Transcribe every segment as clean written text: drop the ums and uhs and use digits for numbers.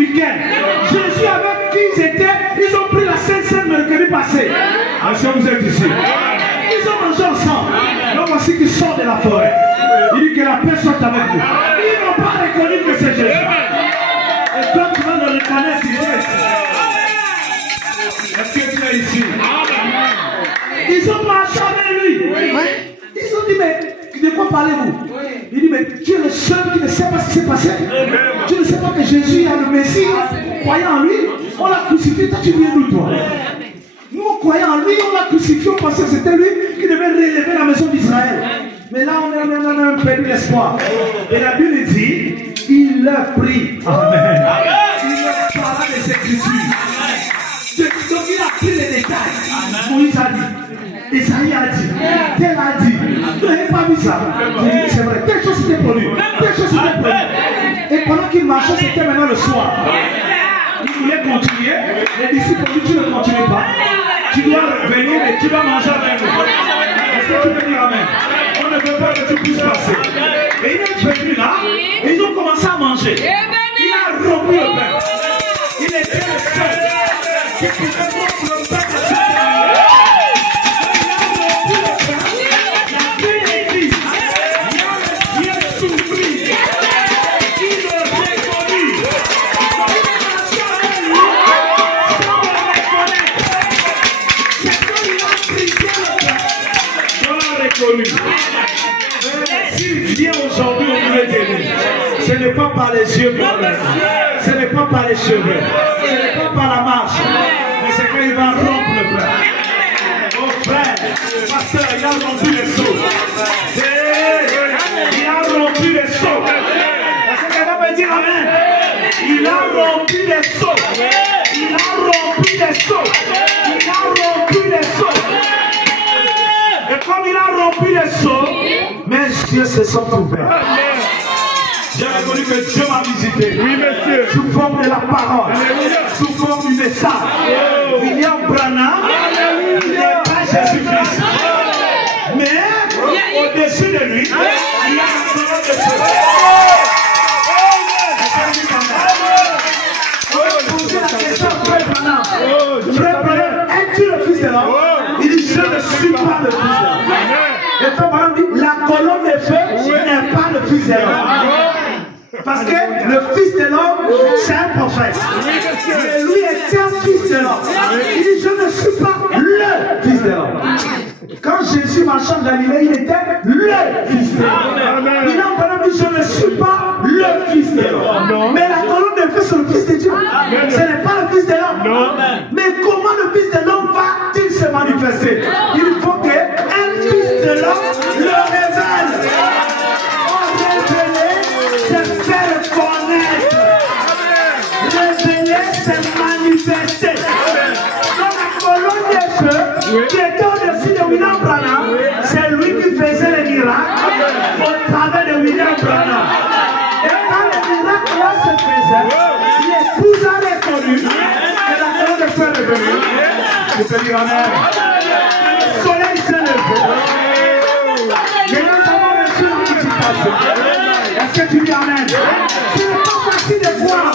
week-end. Jésus avec qui ils étaient, ils ont pris la Sainte-Seine mercredi passé. Est-ce que vous êtes ici? Ils ont mangé ensemble. Donc voici qu'il sort de la forêt. Il dit que la paix soit avec vous. Ils n'ont pas reconnu que c'est Jésus. Et toi tu vas le reconnaître ici. Est-ce que tu es ici? Ils ont marché avec lui. Ils ont dit, mais de quoi parlez-vous? Il dit, mais tu es le seul qui ne sait pas ce qui s'est passé. Tu ne sais pas que Jésus est le Messie. Croyant en lui, on l'a crucifié. Toi, tu viens d'où, toi? Nous, on croyait en lui, on l'a crucifié, on pensait que c'était lui qui devait relever la maison d'Israël. Mais là, on a perdu l'espoir. Et la Bible dit, il l'a pris. Amen. Il leur parla des Écritures. Donc, il a pris les détails. Moïse a dit. Isaïe a dit, tel a dit, vous n'avez pas vu ça? C'est vrai, telle chose s'était produite, telle chose s'était produite. Et pendant qu'il marchait, c'était maintenant le soir. Il voulait continuer, les disciples ont dit, tu ne continues pas, tu dois revenir et tu dois manger avec nous. Est-ce que tu peux dire amen? On ne veut pas que tu puisses passer. Et il est venu là, et ils ont commencé à manger. Il a rompu le pain. Il était le seul qui pouvait rompre le pain de ce pain. S'il vient aujourd'hui au milieu de nous, ce n'est pas par les yeux, ce n'est pas par les cheveux, ce n'est pas par la marche, mais c'est quand il va rompre le pain. Oh frère, pasteur, il a rompu les seaux. Il a rompu les seaux. Est-ce que quelqu'un peut dire amen? Il a rompu les seaux. Il a rompu les seaux. Il a rompu les seaux. Et comme il a rompu les seaux, mes yeux se sont ouverts. J'ai reconnu que Dieu m'a visité. Oui, monsieur. Sous forme de la parole. Sous forme du message. William Branham, il n'est pas Jésus-Christ. Mais au-dessus de lui, il y a la parole de Dieu. On va poser la question à Frère Branham. Frère Branham, es-tu le fils de l'homme? Il dit, je ne suis pas le fils de l'homme. Et Frère Branham dit, la colonne de feu n'est pas le fils de l'homme. Parce que le fils de l'homme, c'est un prophète. Mais lui est un fils de l'homme. Il dit, je ne suis pas le fils de l'homme. Quand Jésus marchait en Galilée, il était le fils de l'homme. Il a dit, je ne suis pas le fils de l'homme. Mais la colonne de feu, c'est le fils de Dieu. Ce n'est pas le fils de l'homme. Mais comment le fils de l'homme va-t-il se manifester? Il faut qu'un fils de l'homme le révèle. C'est faire connaître. Révéler, c'est manifester. Dans la colonne de feu, qui était au-dessus de William Branham, c'est lui qui faisait les miracles au travers de William Branham. Et quand les miracles là se faisaient, l'épouse a reconnu que la colonne de feu est venue. Je peux dire amen. Le soleil s'est levé. Mais nous avons reçu l'anticipation. Est-ce que tu dis amen? Ce n'est pas facile de voir,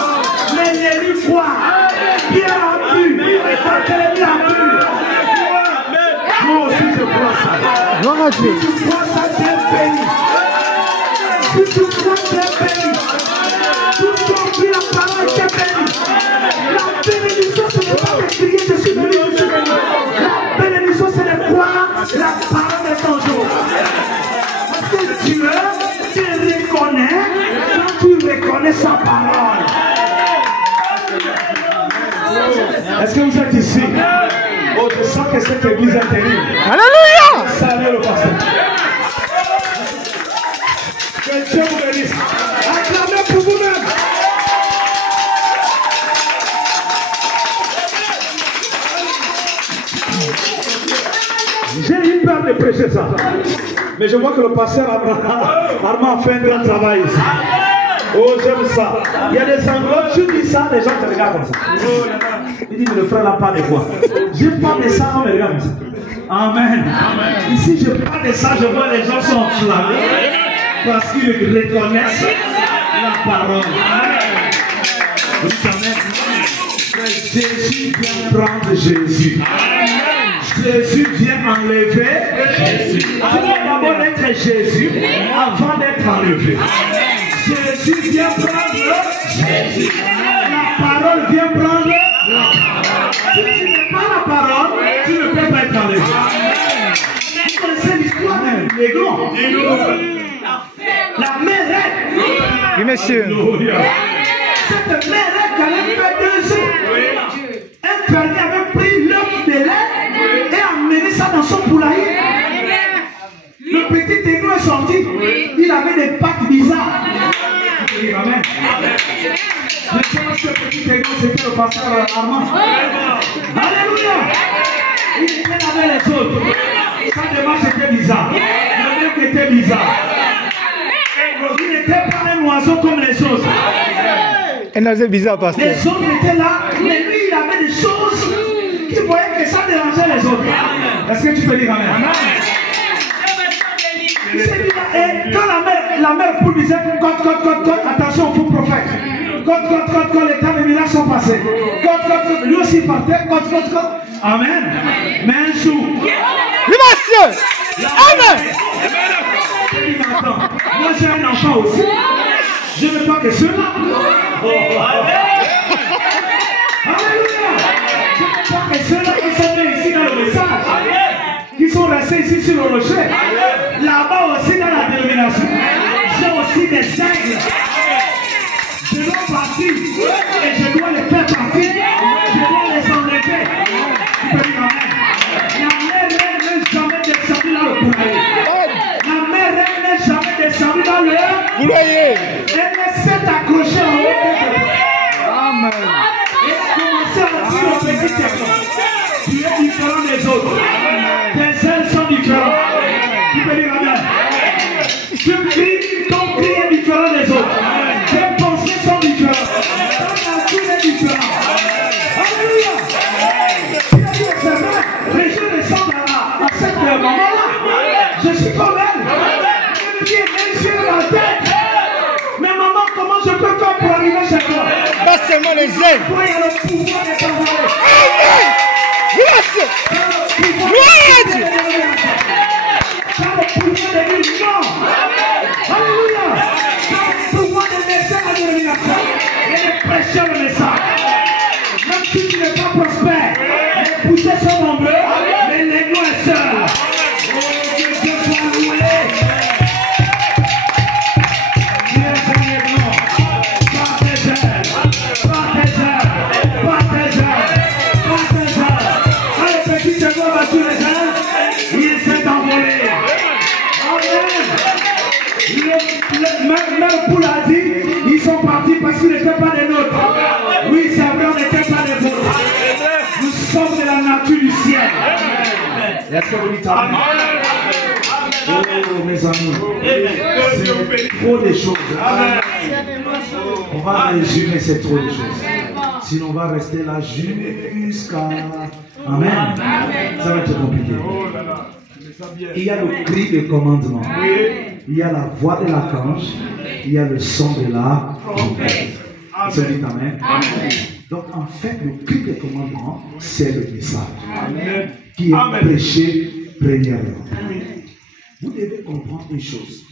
mais Néli croit. Pierre a pu, Barthélemy a pu. Moi aussi je crois ça. Si tu crois ça, tu es béni. Si tu crois, tu es béni. Tout ce qui la parole est béni. La bénédiction, ce n'est pas de crier, je suis béni, je suis béni. La bénédiction, c'est de croire la parole de ton jour. Parce que Dieu te reconnaît quand tu reconnais sa parole. Est-ce que vous êtes ici? Oh, je sens que cette église est terrible. Alléluia! Salut le pasteur. Que Dieu vous bénisse. Acclamez pour vous-même. J'ai eu peur de prêcher ça. Mais je vois que le pasteur Armand fait un grand travail ici. Oh, j'aime ça. Il y a des endroits, tu dis ça, les gens te regardent comme ça. Il dit, mais le frère n'a pas de quoi. Je parle de ça, on me regarde comme ça. Amen. Ici, je parle de ça, je vois les gens sont enflammés parce qu'ils reconnaissent la parole. Jésus vient prendre Jésus. Jésus vient enlever. Tu dois d'abord être Jésus avant d'être enlevé. Jésus vient prendre Jésus. La parole vient prendre. Si tu n'es pas la parole, tu ne peux pas être enlevé. Vous connaissez l'histoire de l'aiglon. La mère reine. Oui, monsieur. Cette mère reine qui avait fait 2 œufs. Un fermier avait pris l'œuf de lait et amené ça dans son poulailler. Le petit aiglon est sorti. Il avait des pattes bizarres. Amen. Je sais que ce petit aiglon, c'était le pasteur Armand. Alléluia. Il était avec les autres. Sa démarche était bizarre. Le mec était bizarre. Il n'était pas un oiseau comme les autres. Un oiseau bizarre, pasteur. Les autres étaient là, mais lui, il avait des choses qui voyaient que ça dérangeait les autres. Est-ce que tu peux dire amen? Et quand la mère poule disait attention au faux prophète. Quand les temps de miracles sont passés. Lui aussi partait. Amen. Mais un jour. Oui, monsieur. Amen. Moi j'ai un enfant aussi. Je ne veux pas que ceux-là. Alléluia. Je ne veux pas que ceux-là qui sont venus ici dans le message, qui sont restés ici sur le rocher, là-bas aussi dans la dénomination, j'ai aussi des aigles. Je dois partir et je dois les faire partir. Je dois les enlever. Tu peux dire amen. La mère n'est jamais descendue dans le poulailler. La mère n'est jamais descendue dans le poulailler. Elle s'est accrochée en haut. Amen. Et commencé à dire au petit aiglon, tu es différent des autres. Tes ailes sont différentes. Tu peux dire amen. Tu cries, ton cri est différent des autres. Tes pensées sont différentes. Ta nature est différente. Alléluia. Il a dit, c'est vrai, mais je ressemble à cette maman-là. Je suis comme elle. Je me dis, même si elle a la tête. Mais maman, comment je peux faire pour arriver chez toi? Pas seulement les ailes. Toi, il y a le pouvoir de t'envoyer. Amen. Yes. Gloire. Tu as le pouvoir de dire non. Alléluia. Tu as le pouvoir de laisser la dénomination et de prêcher le message. Même si tu n'es pas prospère, les poussées sont nombreux, mais l'aiglon est seul. Oh, que Dieu soit loué. Tu es un aiglon. Pas tes ailes. Pas tes ailes. Pas tes ailes. Pas tes ailes. Allez, petit aiglon, va sur les ailes. Il s'est envolé. Même Poul a dit, ils sont partis parce qu'ils n'étaient pas des nôtres. Oui, c'est vrai, on n'était pas des vôtres. Nous sommes de la nature du ciel. Est-ce que vous dites amen? Oh, mes amis, c'est trop de choses. On va résumer, c'est trop de choses. Sinon, on va rester là jusqu'à... Amen. Ça va être compliqué. Il y a le cri de commandement. Il y a la voix de l'archange. Il y a le son de la trompette. Ça dit amen. Donc en fait, le cri de commandement, c'est le message qui est prêché premièrement. Vous devez comprendre une chose.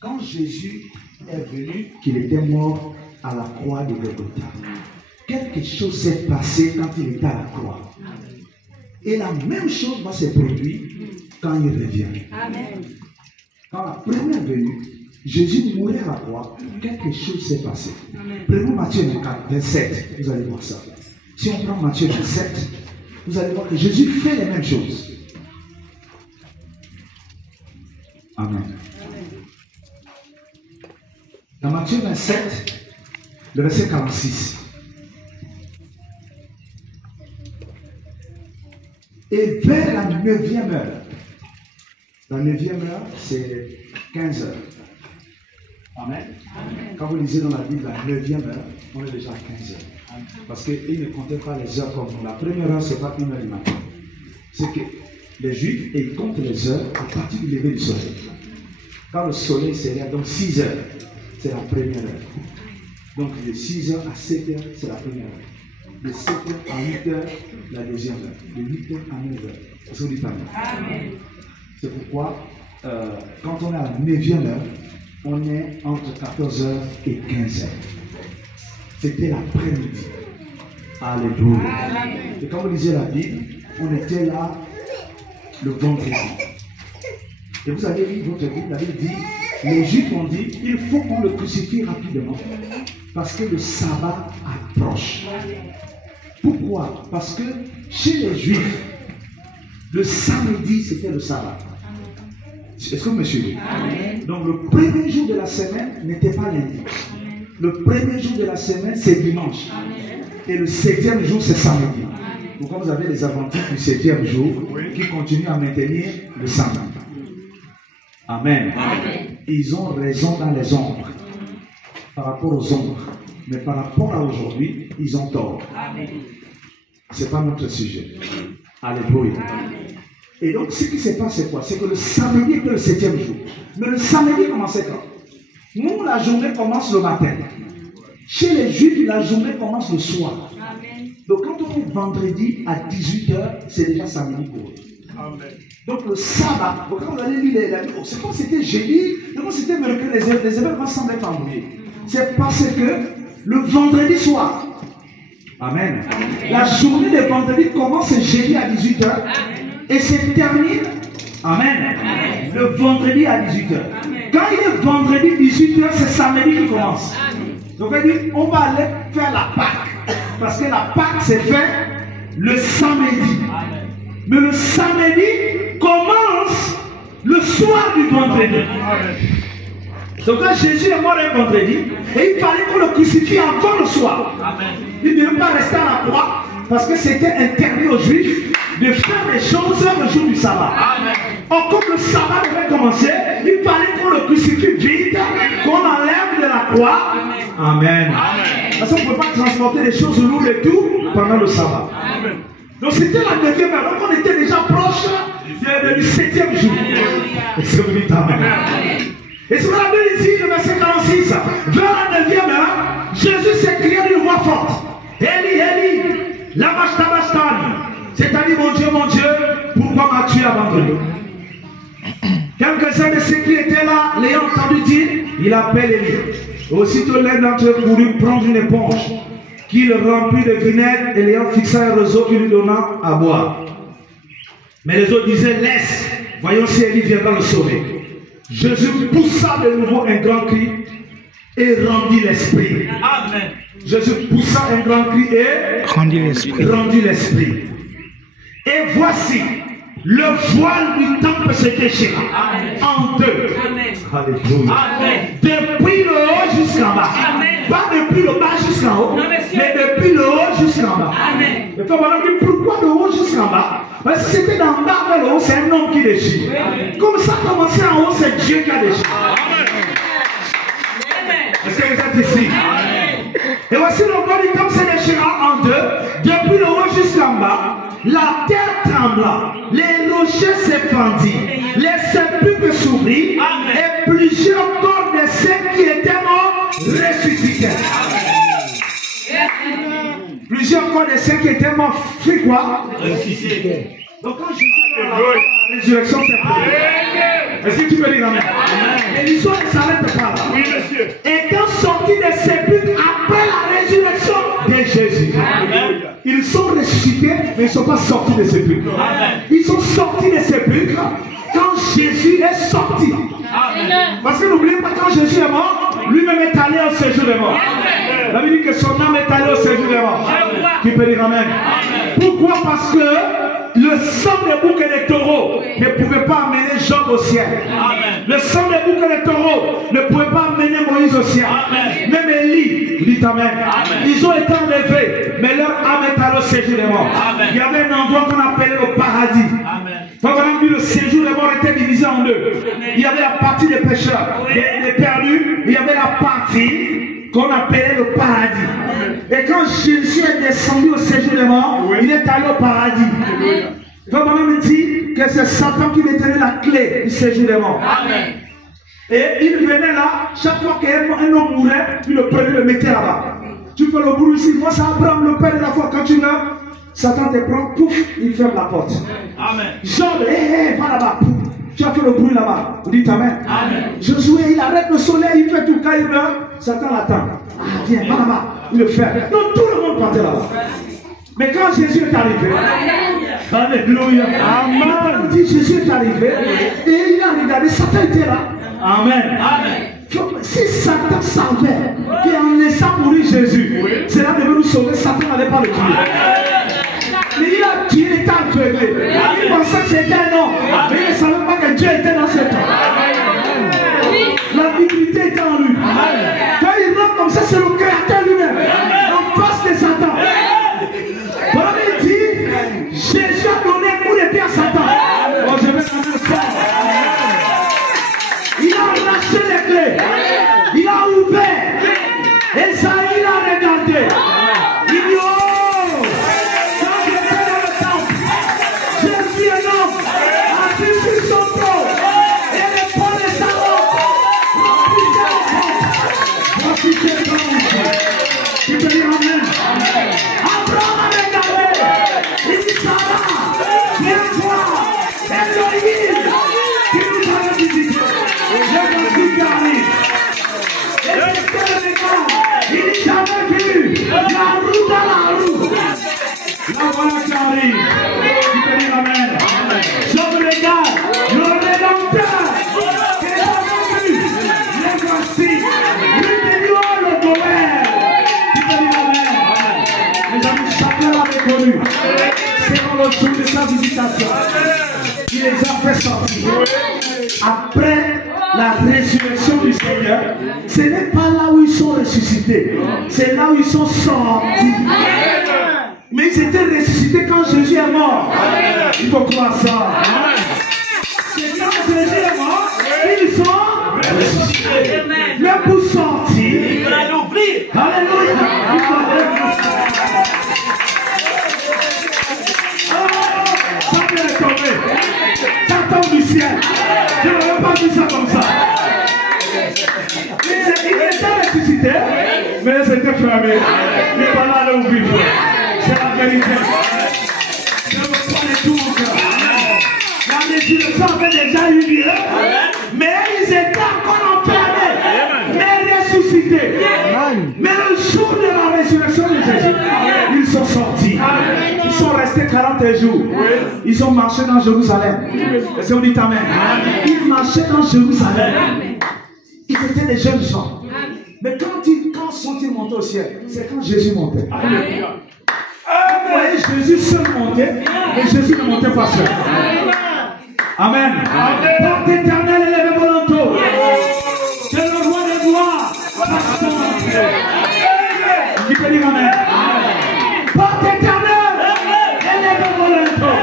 Quand Jésus est venu, qu'il était mort à la croix de Golgotha, quelque chose s'est passé quand il était à la croix. Et la même chose va se produire quand il revient. Amen. Quand la première venue, Jésus mourait à la croix, quelque chose s'est passé. Prenons Matthieu 24, 27, vous allez voir ça. Si on prend Matthieu 27, vous allez voir que Jésus fait les mêmes choses. Amen. Dans Matthieu 27, le verset 46. Et vers la 9e heure, la 9e heure, c'est 15 heures. Amen. Quand vous lisez dans la Bible la 9e heure, on est déjà à 15 heures. Parce qu'ils ne comptaient pas les heures comme nous. La première heure, ce n'est pas 1 heure du matin. C'est que les Juifs, ils comptent les heures à partir du lever du soleil. Quand le soleil se lève, donc 6 heures, c'est la première heure. Donc de 6h à 7h, c'est la première heure. De 7h à 8h, la deuxième heure. De 8h à 9h. C'est ce qu'on dit. Amen. C'est pourquoi, quand on est à la 9e heure, on est entre 14h et 15h. C'était l'après-midi. Alléluia. Et comme on disait la Bible, on était là le vendredi. Et vous avez lu votre Bible, la Bible dit, les Juifs ont dit, il faut qu'on le crucifie rapidement. Parce que le sabbat approche. Pourquoi? Parce que chez les Juifs, le samedi, c'était le sabbat. Est-ce que vous me suivez? Donc le premier jour de la semaine n'était pas lundi. Le premier jour de la semaine, c'est dimanche. Et le 7e jour, c'est samedi. Pourquoi vous avez les adventistes du 7e jour qui continuent à maintenir le samedi? Amen. Ils ont raison dans les ombres. Par rapport aux ombres. Mais par rapport à aujourd'hui, ils ont tort. Ce n'est pas notre sujet. Alléluia. Et donc, ce qui se passe, c'est quoi? C'est que le samedi était le 7e jour. Mais le samedi commençait quand? Nous, la journée commence le matin. Chez les Juifs, la journée commence le soir. Donc, quand on est vendredi à 18h, c'est déjà samedi pour eux. Donc, le sabbat, quand vous allez lire les livres, c'est comme c'était jeudi, c'est comme c'était mercredi, les événements semblaient embrouillés. C'est parce que le vendredi soir, amen, la journée de vendredi commence jeudi à 18h et se termine, amen, le vendredi à 18h. Quand il est vendredi 18h, c'est samedi qui commence. Donc on dit, on va aller faire la Pâque. Parce que la Pâque s'est fait le samedi. Mais le samedi commence le soir du vendredi. Donc quand Jésus est mort un vendredi, et il fallait qu'on le crucifie avant le soir. Il ne devait pas rester à la croix, parce que c'était interdit aux Juifs de faire des choses le jour du sabbat. Or, comme le sabbat devait commencer, il fallait qu'on le crucifie vite, qu'on enlève de la croix. Amen. Parce qu'on ne peut pas transporter les choses lourdes et tout pendant le sabbat. Donc c'était la 9e heure, donc on était déjà proche du 7e jour. Est-ce que vous dites amen? Et c'est la Bible ici, le verset 46, vers la 9e heure, Jésus s'écria d'une voix forte, Eli, Eli, lama sabachthani, c'est-à-dire mon Dieu, pourquoi m'as-tu abandonné? Quelques-uns de ceux qui étaient là, l'ayant entendu dire, il appelle Élie. Aussitôt l'un d'entre eux courut prendre une éponge, qu'il remplit de vinaigre et l'ayant fixé un roseau qui lui donna à boire. Mais les autres disaient, laisse, voyons si Élie viendra le sauver. Jésus poussa de nouveau un grand cri et rendit l'esprit. Amen. Jésus poussa un grand cri et rendit l'esprit. Et voici, le voile du temple se déchira en deux. Amen. Alléluia. Amen. Depuis le haut jusqu'en bas. Amen. Pas depuis le bas jusqu'en haut, non, mais depuis le haut jusqu'en bas. Amen. Et pourquoi de haut jusqu'en bas? Parce que c'était d'en bas vers le haut, c'est un homme qui déchire. Amen. Comme ça a commencé en haut, c'est Dieu qui a déchiré. Est-ce que vous êtes ici? Amen. Et voici le voile du temple se déchira en deux, depuis le haut jusqu'en bas. La terre trembla, les rochers s'effendirent, les sépulcres s'ouvrirent, et plusieurs corps de ceux qui étaient morts ressuscitèrent. Plusieurs corps de ceux qui étaient morts fit quoi? Ressuscitèrent. Donc quand Jésus est là, la résurrection s'est faite. Est-ce que tu peux dire amen? Et l'histoire ne s'arrête pas là. Oui, monsieur. Étant sortis des sépulcres après la résurrection de Jésus. Amen. Ils sont ressuscités, mais ils ne sont pas sortis des sépulcres. Amen. Ils sont sortis des sépulcres quand Jésus est sorti. Amen. Parce que n'oubliez pas, quand Jésus est mort, lui-même est allé au séjour des morts. La Bible dit que son âme est allée au séjour des morts. Qui peut dire amen? Pourquoi? Parce que le sang des boucs et des taureaux ne pouvait pas amener Job au ciel. Amen. Le sang des boucs et des taureaux ne pouvait pas amener Moïse au ciel. Amen. Même Élie, dit amen. Amen. Ils ont été enlevés, mais leur âme est allée au séjour des morts. Amen. Il y avait un endroit qu'on appelait le paradis. Amen. Le séjour des morts était divisé en deux. Il y avait la partie des pécheurs, des perdus, il y avait la partie qu'on appelait le paradis. Et quand Jésus est descendu au séjour des morts, il est allé au paradis. Donc, on me dit que c'est Satan qui détenait la clé du séjour des morts. Amen. Et il venait là, chaque fois qu'un homme mourait, il le prenait, le mettait là-bas. Tu fais le bruit ici, moi c'est Abraham, le père de la foi. Quand tu meurs, Satan te prend, pouf, il ferme la porte. Amen. Job, va là-bas, pouf. Tu as fait le bruit là-bas. Vous dites Amen. Amen. Josué, il arrête le soleil, il fait tout. Quand il meurt, Satan l'attend. Ah, viens, va là-bas. Il le fait. Donc tout le monde partait là-bas. Mais quand Jésus est arrivé, alléluia. Amen. On dit Jésus est arrivé et il a regardé, Satan était là. Amen. Amen. Si Satan savait qu'en laissant mourir Jésus, cela devait nous sauver, Satan n'allait pas le tuer. Mais il a tué, il était aveuglé. Il pensait que c'était un homme. Mais il ne savait pas que Dieu était dans cet homme. La divinité était en lui. Quand il rentre comme ça, c'est le créateur lui-même. En face de Satan. Voilà, il dit, Jésus a donné un coup d'épée à Satan. Oh, je vais donner le sang. Il a lâché les clés. Il a ouvert. Et ça, il a regardé. Il dit, oh, quand j'étais dans le temple, je suis un homme, assis sur son trône, et les poings de Salomon, remplissez le temple. Tu peux dire Amen. Abraham a regardé. Il dit, Sarah, viens voir, Elohim, qui nous a visité. Je me suis arrivé. Et c'était le départ. Il dit, j'avais vu la roue dans la roue. La voilà qui arrive. Tu peux dire Amen. Je me regarde, le Rédempteur. Que j'avais vu. Les voici. L'union, le Goël. Tu peux dire Amen. Mes amis, chacun l'avait connu. C'est dans le jour de sa visitation. Il les a fait sortir. Après la résurrection du Seigneur, ce n'est pas là où ils sont ressuscités, c'est là où ils sont sortis. Mais ils étaient ressuscités quand Jésus est mort. Il faut croire ça. C'est quand Jésus est mort, ils sont ressuscités. Mais pour sortir, alléluia. Ça peut être tombé. Ça tombe du ciel. Je n'aurais pas vu ça comme ça. Ils étaient ressuscités, mais ils étaient fermés. Ils ne pas là où vivre. C'est la vérité. Je me prends de tout mon cœur. La résurrection avait déjà eu lieu, mais ils étaient encore enfermés, mais ressuscités. Mais le jour de la résurrection de Jésus, ils sont sortis. Ils sont restés 40 jours. Ils ont marché dans Jérusalem. Est-ce que vous dites Amen? Ils marchaient dans Jérusalem. Ils étaient des jeunes gens. Mais quand sont-ils montés au ciel? C'est quand Jésus montait. Vous voyez, Jésus seul montait, mais Jésus ne montait pas seul. Amen. Porte éternelle, élevez vos manteaux. Que le roi des gloires passe son entrée. Qui peut dire Amen? Porte éternelle, élevez vos manteaux.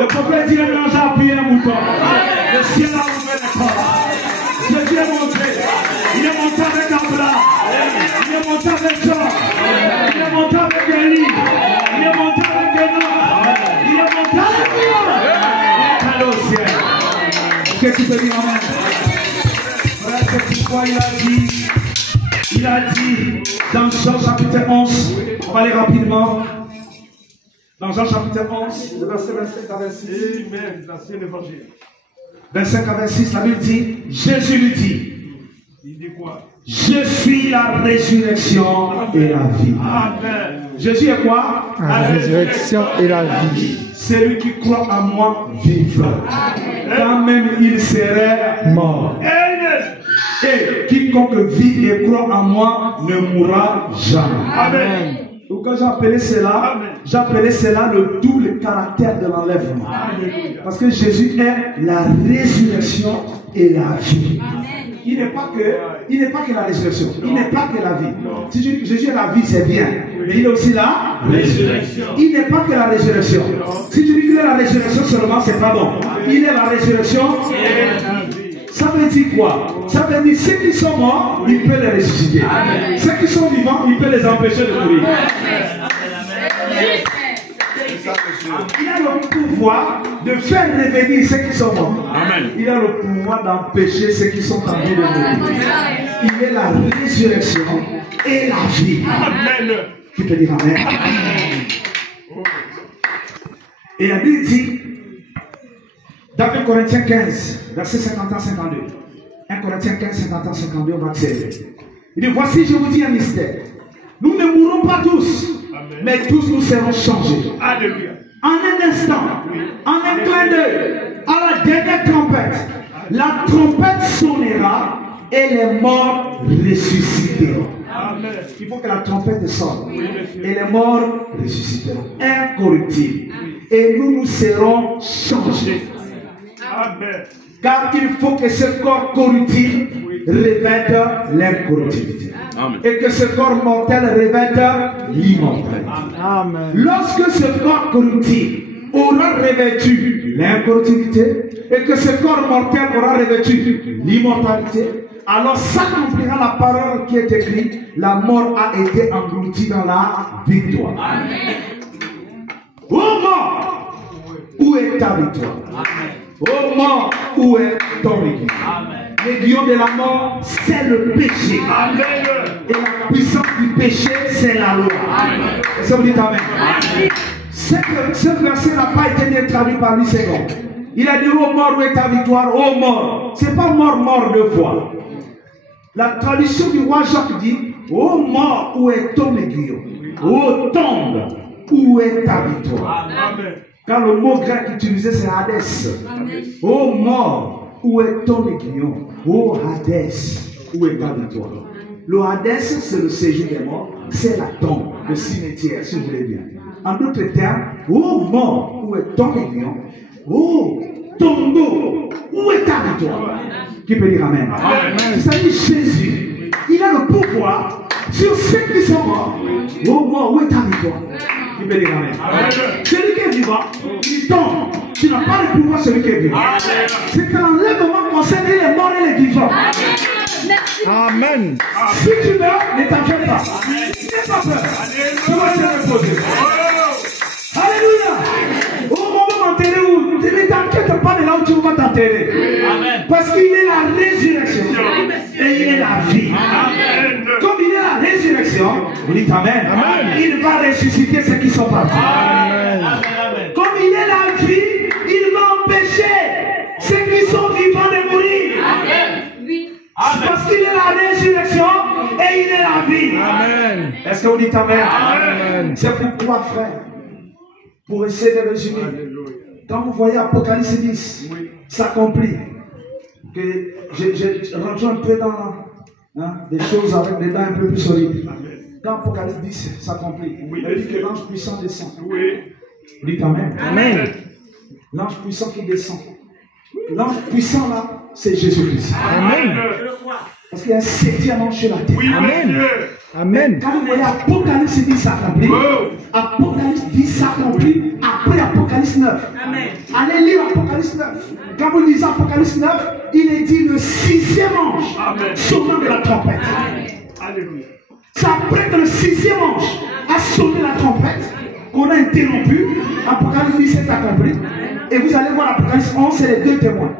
Le prophète dit, le ange a appuyé un bouton. Le ciel a ouvert les portes. Jésus est monté. Il est monté avec Abraham. Il est monté avec Jean. Il est monté avec Élie. Il est monté avec Enoch. Il est monté avec moi. Il est au ciel. Qu'est-ce que tu peux dire Amen? Voilà, c'est pourquoi il a dit dans Jean chapitre 11, on va aller rapidement. Dans Jean chapitre 11, le verset 25 à 26. Amen. Verset l'évangile. 25 à 26, la Bible dit, Jésus lui dit, il dit quoi? Je suis la résurrection et la vie. Amen. Jésus est quoi? La résurrection et la vie. Celui qui croit en moi vivra. Quand même il serait mort. Amen. Et quiconque vit et croit en moi ne mourra jamais. Amen. Donc quand j'appelais cela le double caractère de l'enlèvement. Parce que Jésus est la résurrection et la vie. Il n'est pas que la résurrection. Il n'est pas que la vie. Si Jésus est la vie, c'est bien. Mais il est aussi la résurrection. Il n'est pas que la résurrection. Si tu dis qu'il est la résurrection seulement, c'est pas bon. Il est la résurrection et la vie. Ça veut dire quoi? Ça veut dire ceux qui sont morts, il peut les ressusciter. Ceux qui sont vivants, il peut les empêcher de mourir. Il a le pouvoir de faire revenir ceux qui sont morts. Amen. Il a le pouvoir d'empêcher ceux qui sont en vie de mourir. Il est la résurrection et la vie. Amen. Qui peut dire Amen? Et la Bible dit, dans 1 Corinthiens 15, verset 51-52. 1 Corinthiens 15, 51-52, on va accélérer. Il dit, voici, je vous dis un mystère. Nous ne mourrons pas tous, mais tous nous serons changés. Alléluia. En un instant, en un clin d'œil, à la dernière trompette, la trompette sonnera et les morts ressusciteront. Amen. Il faut que la trompette sonne et les morts ressusciteront. Incorruptibles. Et nous serons changés. Amen. Car il faut que ce corps corruptible revête l'incorruptibilité. Et que ce corps mortel revête l'immortalité. Lorsque ce corps corruptible aura revêtu l'incorruptibilité et que ce corps mortel aura revêtu l'immortalité, alors s'accomplira la parole qui est écrite: la mort a été engloutie dans la victoire. Ô mort, où est ta victoire? Ô mort, où est ton aiguillon? L'aiguillon de la mort, c'est le péché. Amen. Et la puissance du péché, c'est la loi. Et ça vous dit Amen. Ce verset n'a pas été traduit par lui second. Il a dit: ô mort, où est ta victoire? Ô mort. Ce n'est pas mort deux fois. La traduction du roi Jacques dit: ô mort, où est ton aiguillon? Ô tombe, où est ta victoire? Amen. Car le mot grec utilisé, c'est Hadès. Ô mort, où est ton aiguillon? Ô Hadès, où est ta victoire? Le Hadès, c'est le séjour des morts, c'est la tombe, le cimetière, si vous voulez bien. En d'autres termes, ô mort, où est ton aiguillon? Ô tombeau, où est ta victoire? Qui peut dire Amen? Il s'agit de Jésus. Il a le pouvoir sur ceux qui sont morts. Ô mort, où est ta victoire? Qui peut dire Amen? Celui qui est vivant, il tombe. Tu n'as pas le pouvoir sur celui qui est vivant. C'est que l'enlèvement concerne les morts et les vivants. Amen. Si tu meurs, ne t'inquiète pas. N'aie pas peur. Tu vas te reposer. Alléluia. Au moment d'enterrer, ne t'inquiète pas de là où tu vas t'enterrer. Parce qu'il est la résurrection et il est la vie. Amen. Comme il est la résurrection, vous dites Amen. Il va ressusciter ceux qui sont partis. Comme il est la vie, il va empêcher ceux qui sont vivants de mourir. Parce qu'il est la résurrection et il est la vie. Amen. Est-ce que vous dites Amen? Amen. C'est pourquoi, frère, pour essayer de résumer, quand vous voyez Apocalypse 10 s'accomplir, que j'ai rentré un peu dans des choses avec des dents un peu plus solides. Quand Apocalypse 10 s'accomplit, il dit que l'ange puissant descend. Vous dites Amen. Amen. L'ange puissant qui descend. L'ange puissant là, c'est Jésus-Christ. Amen. Parce qu'il y a un septième ange sur la terre. Amen. Amen. Quand vous voyez Apocalypse 10 s'accomplir, Apocalypse 10 s'accomplit après Apocalypse 9. Allez lire Apocalypse 9. Quand vous lisez Apocalypse 9, il est dit le sixième ange sonnant de la trompette. Alléluia. C'est après que le sixième ange a sonné la trompette qu'on a interrompu. Apocalypse 10 s'est accompli. Et vous allez voir Apocalypse 11, c'est les deux témoins.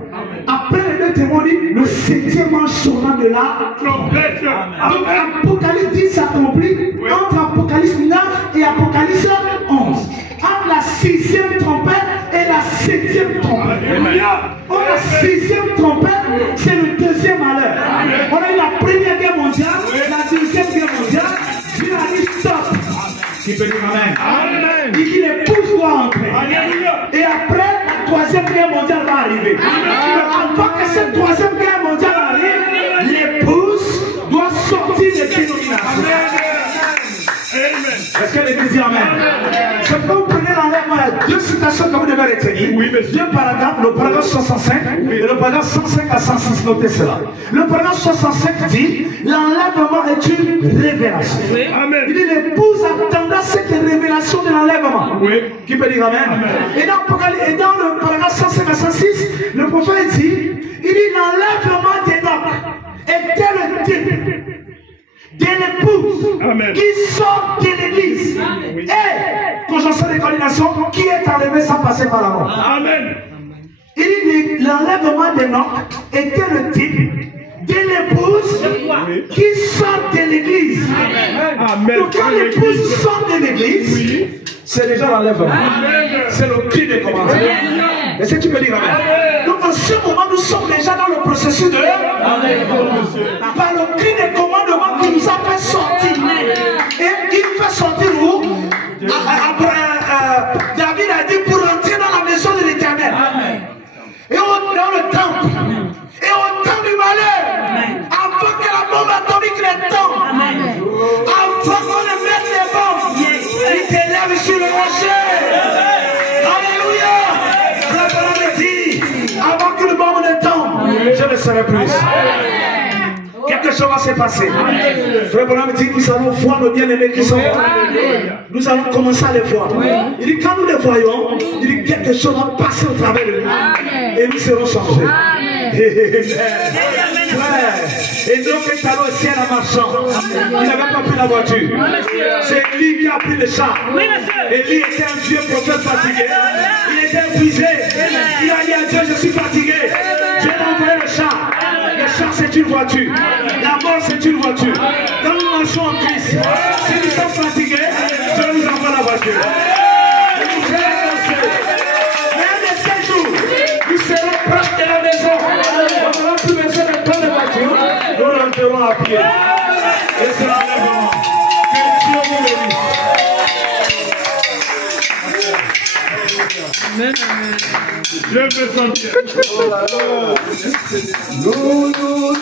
Après les deux témoins, le septième ange sonnant de la Trompette. donc Apocalypse 10 s'accomplit entre Apocalypse 9 et Apocalypse 11. Entre la sixième trompette et la septième trompette. Entre la sixième trompette, c'est le deuxième malheur. On a eu la première guerre mondiale, la deuxième guerre mondiale. Dieu a dit stop. Qui peut dire Amen? Amen. Il dit l'épouse doit entrer. Alléluia. Et après, la troisième guerre mondiale va arriver. Avant que cette troisième guerre mondiale arrive, l'épouse doit sortir des dénominations. Est-ce que l'église dit Amen? C'est quand vous prenez l'enlèvement, il y a deux citations que vous devez retenir. Deux paragraphes, le paragraphe 65 et le paragraphe 105 à 106. Notez cela. Le paragraphe 65 dit l'enlèvement est une révélation. Amen. Il dit l'épouse attendra cette révélation de l'enlèvement. Qui peut dire Amen? Et dans le paragraphe 105 à 106, le prophète dit, il dit l'enlèvement d'Enoch était le type de l'épouse qui sort de l'église et qu'on aux anciens des coordinations qui est enlevé sans passer par la mort. Amen. Il dit l'enlèvement des noms était le type de l'épouse qui sort de l'église. Amen. Donc quand l'épouse sort de l'église, c'est déjà l'enlèvement. C'est le cri de commandement. Est-ce que tu peux dire amen? Donc en ce moment, nous sommes déjà dans le processus de par le cri de commandement qui nous a fait sortir. Et il nous fait sortir où? David a dit pour entrer dans la maison de l'Éternel. Et dans le temple. Et au temps du malheur. Avant que la bombe atomique ne tombe. Avant qu'on ne mette les bombes. Il t'élève sur le rocher. Alléluia. Frère me dit, avant que le bombe ne tombe, je ne serai plus. Quelque chose va se passer. Frère Branham dit, nous allons voir nos bien-aimés qui sont là. Nous allons commencer à les voir. Il dit, quand nous les voyons, il dit, quelque chose va passer au travers de nous. Et nous serons changés. Et donc, il est allé au ciel en marchant. Il n'avait pas pris la voiture. C'est lui qui a pris le char. Et lui était un vieux prophète fatigué. Il était épuisé. Il a dit à Dieu, je suis fatigué. Je vais envoyer le char. Le char, c'est une voiture. La mort, c'est une voiture. Quand nous marchons en Christ, si nous sommes fatigués, Dieu nous envoie la voiture. Et nous serons lancés. Mais un de ces jours, nous serons proches de la maison. On n'aura plus besoin de prendre la voiture. Nous rentrerons à pied. Et c'est l'enlèvement. Que Dieu nous bénisse. Amen. Je me sens bien. Nous